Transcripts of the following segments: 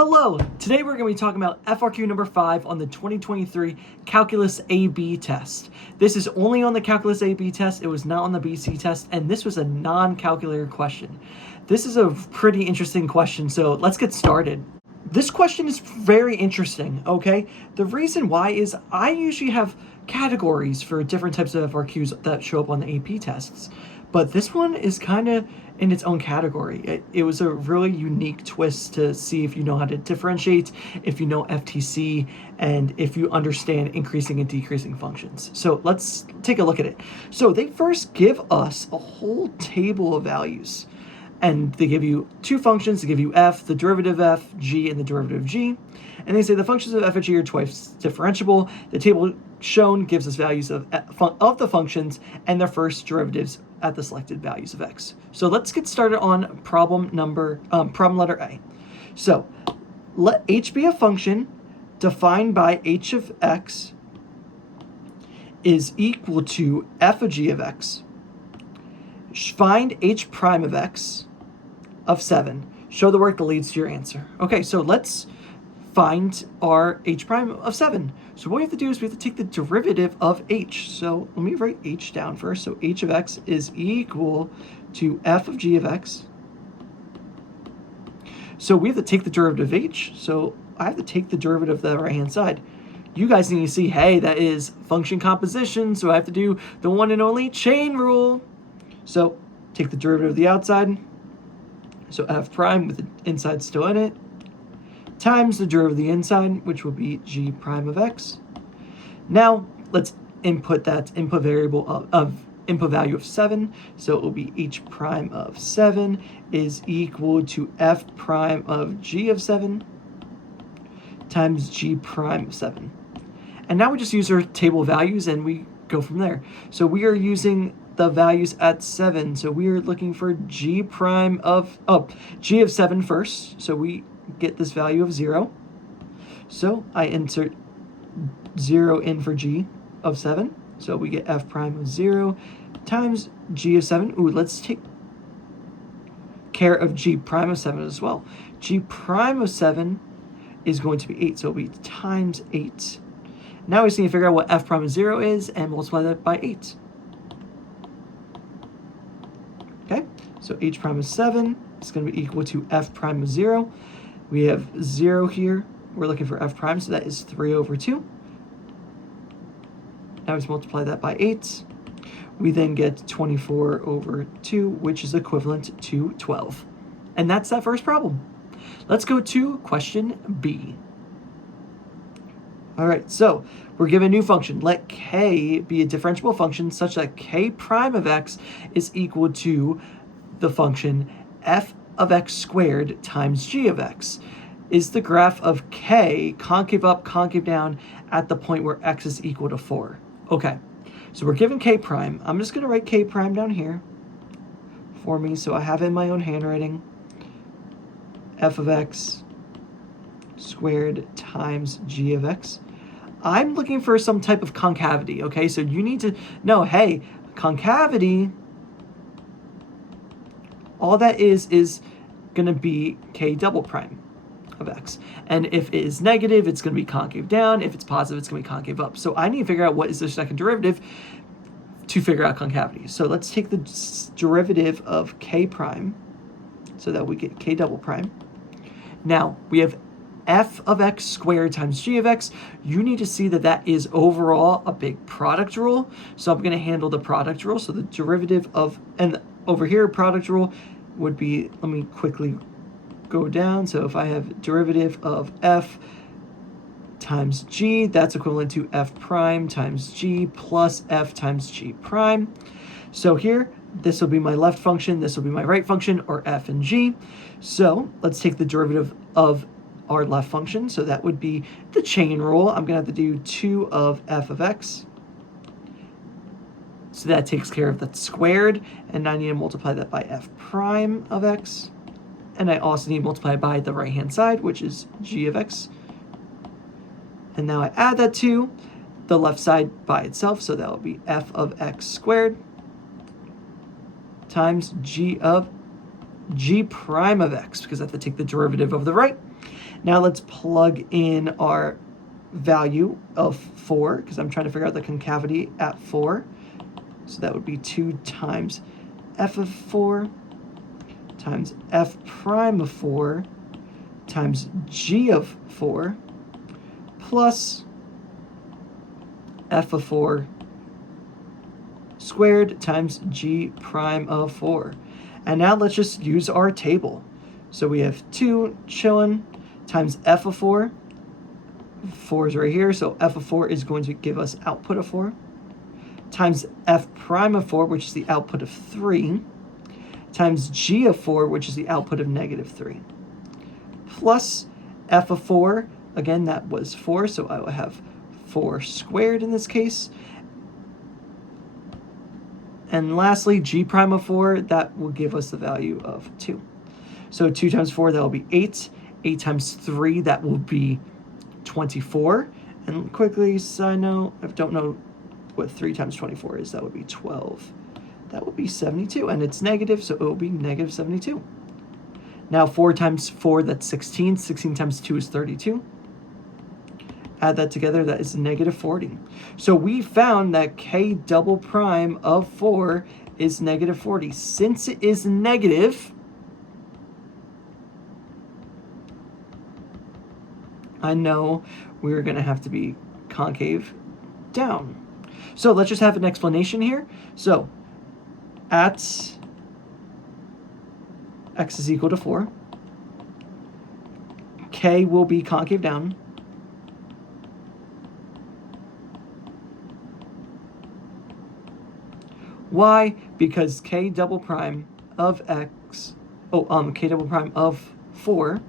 Hello! Today we're going to be talking about FRQ number 5 on the 2023 Calculus AB test. This is only on the Calculus AB test, it was not on the BC test, and this was a non-calculator question. This is a pretty interesting question, so let's get started. This question is very interesting, okay? The reason why is I usually have categories for different types of FRQs that show up on the AP tests, but this one is kind of in its own category. It was a really unique twist to see if you know how to differentiate, if you know FTC, and if you understand increasing and decreasing functions. So let's take a look at it. So they first give us a whole table of values, and they give you two functions. They give you f, the derivative of f, g, and the derivative of g. And they say the functions of f and g are twice differentiable. The table shown gives us values of the functions and their first derivatives at the selected values of x. So let's get started on problem letter A. So let h be a function defined by h of x is equal to f of g of x. Find h prime of x of 7. Show the work that leads to your answer. Okay, so let's find our h prime of 7. So what we have to do is we have to take the derivative of h. So let me write h down first. So h of x is equal to f of g of x. So we have to take the derivative of h. So I have to take the derivative of the right-hand side. You guys need to see, hey, that is function composition. So I have to do the one and only chain rule. So take the derivative of the outside. So f prime with the inside still in it, times the derivative of the inside, which will be g prime of x. Now let's input that input variable of input value of 7. So it will be h prime of 7 is equal to f prime of g of 7 times g prime of 7. And now we just use our table of values and we go from there. So we are using the values at 7. So we are looking for g prime of, g of 7 first. So we get this value of 0. So I insert 0 in for g of 7. So we get f prime of 0 times g of 7. Ooh, let's take care of g prime of 7 as well. G prime of 7 is going to be 8. So it'll be times 8. Now we just need to figure out what f prime of 0 is and multiply that by 8. Okay, so h prime of 7 is going to be equal to f prime of 0. We have 0 here. We're looking for f prime, so that is 3 over 2. Now we just multiply that by 8. We then get 24 over 2, which is equivalent to 12. And that's that first problem. Let's go to question B. All right, so we're given a new function. Let k be a differentiable function such that k prime of x is equal to the function f of x squared times g of x. Is the graph of k concave up, concave down at the point where x is equal to 4? Okay, so we're given k prime. I'm just going to write k prime down here for me so I have it in my own handwriting. F of x squared times g of x. I'm looking for some type of concavity, okay? So you need to know, hey, concavity, all that is going to be k double prime of x. And if it is negative, it's going to be concave down. If it's positive, it's going to be concave up. So I need to figure out what is the second derivative to figure out concavity. So let's take the derivative of k prime so that we get k double prime. Now we have f of x squared times g of x. You need to see that that is overall a big product rule. So I'm going to handle the product rule. So the derivative of, and over here, product rule would be, let me quickly go down. So if I have derivative of f times g, that's equivalent to f prime times g plus f times g prime. So here, this will be my left function, this will be my right function, or f and g. So let's take the derivative of our left function. So that would be the chain rule. I'm going to have to do 2 of f of x. So that takes care of that squared. And now I need to multiply that by f prime of x. And I also need to multiply by the right-hand side, which is g of x. And now I add that to the left side by itself. So that will be f of x squared times g prime of x, because I have to take the derivative of the right. Now let's plug in our value of 4, because I'm trying to figure out the concavity at 4. So that would be 2 times f of 4 times f prime of 4 times g of 4 plus f of 4 squared times g prime of 4. And now let's just use our table. So we have 2 chilling times f of 4. 4 is right here, so f of 4 is going to give us output of 4, times f prime of 4, which is the output of 3, times g of 4, which is the output of -3, plus f of 4, again, that was 4, so I will have 4 squared in this case. And lastly, g prime of 4, that will give us the value of 2. So 2 times 4, that will be 8. 8 times 3, that will be 24. And quickly, side note, I don't know what 3 times 24 is. That would be 12. That would be 72. And it's negative, so it will be negative 72. Now 4 times 4, that's 16. 16 times 2 is 32. Add that together, that is negative 40. So we found that k double prime of 4 is negative 40. Since it is negative, I know we're going to have to be concave down. So let's just have an explanation here. So at x is equal to 4, k will be concave down. Why? Because k double prime of x, k double prime of 4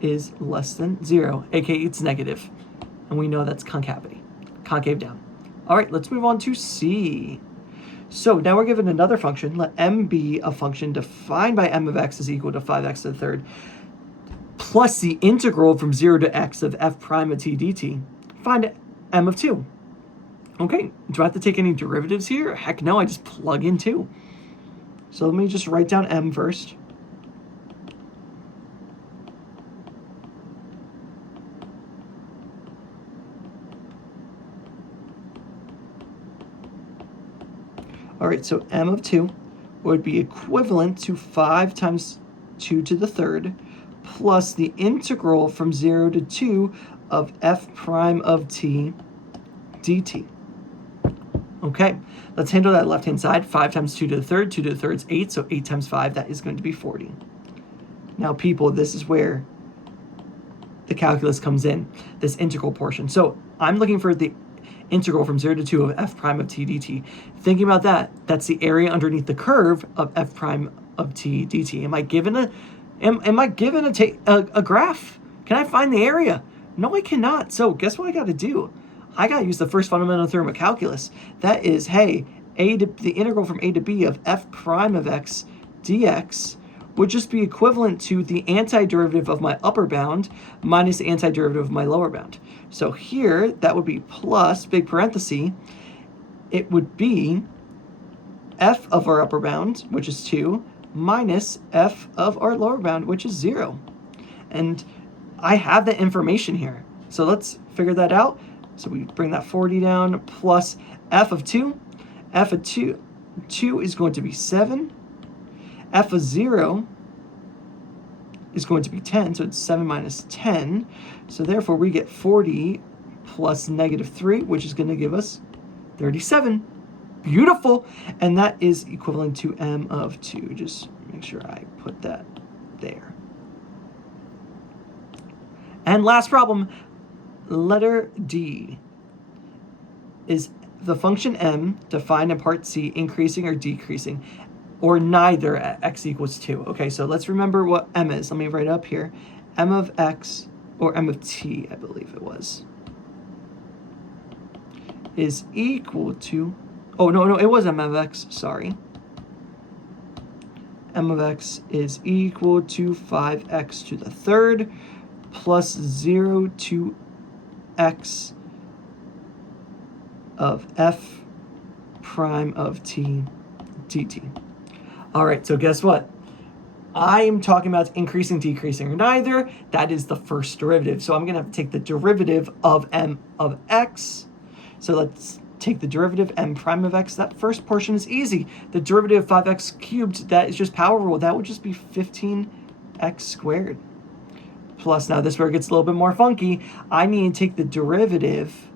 is less than 0, aka it's negative. And we know that's concavity, concave down. All right, let's move on to C. So now we're given another function. Let m be a function defined by m of x is equal to 5x to the third plus the integral from 0 to x of f prime of t dt. Find m of 2. Okay, do I have to take any derivatives here? Heck no, I just plug in 2. So let me just write down m first. All right, so m of 2 would be equivalent to 5 times 2 to the third plus the integral from 0 to 2 of f prime of t dt. Okay, let's handle that left-hand side. 5 times 2 to the third, 2 to the third is 8, so 8 times 5, that is going to be 40. Now, people, this is where the calculus comes in, this integral portion. So I'm looking for the integral from 0 to 2 of f prime of t dt. Thinking about that, that's the area underneath the curve of f prime of t dt. Am I given a graph? Can I find the area? No, I cannot. So guess what I got to do? I got to use the first fundamental theorem of calculus. That is, hey, the integral from a to b of f prime of x dx would just be equivalent to the antiderivative of my upper bound minus the antiderivative of my lower bound. So here, that would be plus, big parenthesis, it would be f of our upper bound, which is 2, minus f of our lower bound, which is 0. And I have the information here. So let's figure that out. So we bring that 40 down, plus f of 2. F of 2 is going to be 7. F of 0 is going to be 10, so it's 7 minus 10. So therefore, we get 40 plus -3, which is going to give us 37. Beautiful! And that is equivalent to m of 2. Just make sure I put that there. And last problem, letter D. Is the function m defined in part C increasing or decreasing, or neither at x equals 2? Okay, so let's remember what m is. Let me write it up here. M of x, or m of t, I believe it was, is equal to, oh, no, it was m of x, sorry. M of x is equal to 5x to the third plus 0 to x of f prime of t dt. All right, so guess what? I am talking about increasing, decreasing, or neither. That is the first derivative. So I'm going to have to take the derivative of m of x. So let's take the derivative m prime of x. That first portion is easy. The derivative of 5x cubed, that is just power rule. That would just be 15x squared. Plus, now this is where it gets a little bit more funky. I need to take the derivative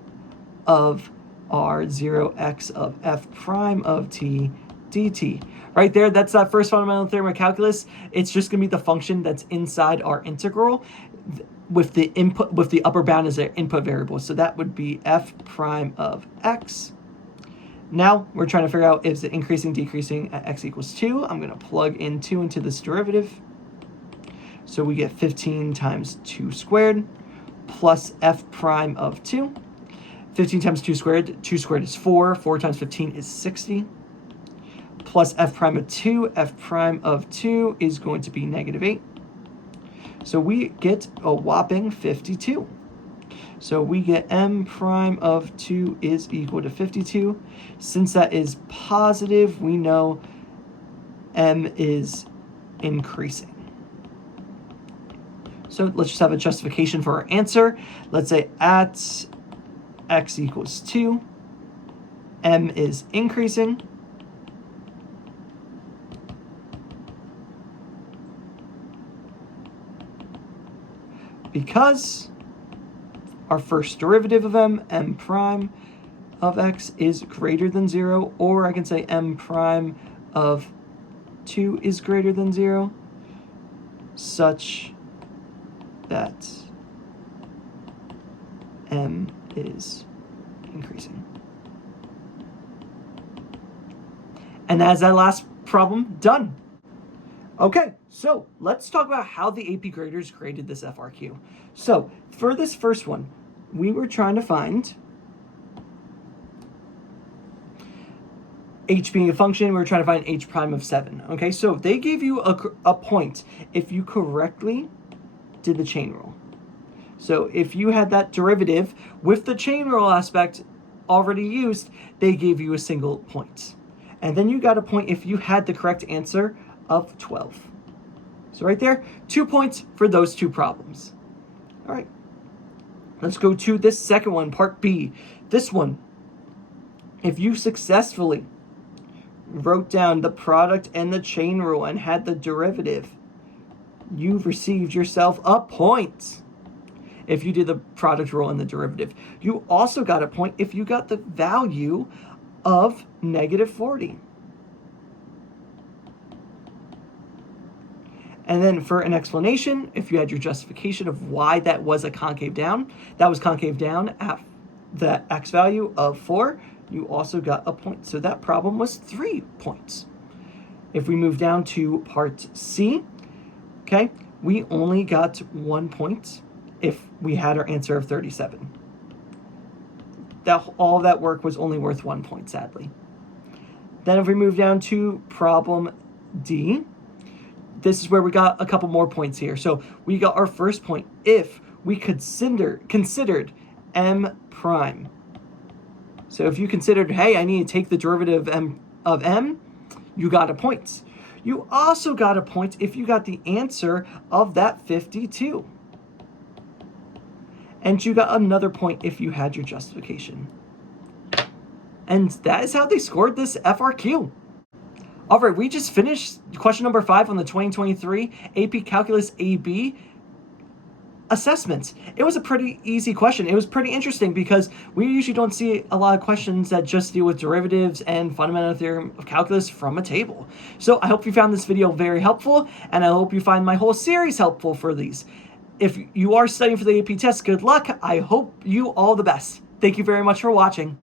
of r0x of f prime of t dt. Right there, that's that first fundamental theorem of calculus. It's just going to be the function that's inside our integral with the input, with the upper bound as their input variable. So that would be f prime of x. Now we're trying to figure out if it's increasing, decreasing at x equals 2. I'm going to plug in 2 into this derivative. So we get 15 times 2 squared plus f prime of 2. 15 times 2 squared is 4. 4 times 15 is 60. Plus f prime of 2. F prime of 2 is going to be negative 8. So we get a whopping 52. So we get m prime of 2 is equal to 52. Since that is positive, we know m is increasing. So let's just have a justification for our answer. Let's say at x equals 2, m is increasing. Because our first derivative of m prime of x is greater than 0, or I can say m prime of 2 is greater than 0, such that m is increasing. And as that last problem done. Okay, so let's talk about how the AP graders graded this FRQ. So for this first one, we were trying to find h being a function. We were trying to find h prime of 7. Okay, so they gave you a point if you correctly did the chain rule. So if you had that derivative with the chain rule aspect already used, they gave you a single point. And then you got a point if you had the correct answer of 12. So right there, 2 points for those two problems. All right, let's go to this second one, part B. This one, if you successfully wrote down the product and the chain rule and had the derivative, you've received yourself a point. If you did the product rule and the derivative, you also got a point if you got the value of negative 40. And then for an explanation, if you had your justification of why that was a concave down, that was concave down at the x value of 4, you also got a point. So that problem was 3 points. If we move down to part C, okay, we only got 1 point if we had our answer of 37. All that work was only worth 1 point, sadly. Then if we move down to problem D, this is where we got a couple more points here. So we got our first point if we considered m prime. So if you considered, hey, I need to take the derivative of m, you got a point. You also got a point if you got the answer of that 52. And you got another point if you had your justification. And that is how they scored this FRQ. All right, we just finished question number 5 on the 2023 AP Calculus AB assessments. It was a pretty easy question. It was pretty interesting because we usually don't see a lot of questions that just deal with derivatives and fundamental theorem of calculus from a table. So I hope you found this video very helpful, and I hope you find my whole series helpful for these. If you are studying for the AP test, good luck. I hope you all the best. Thank you very much for watching.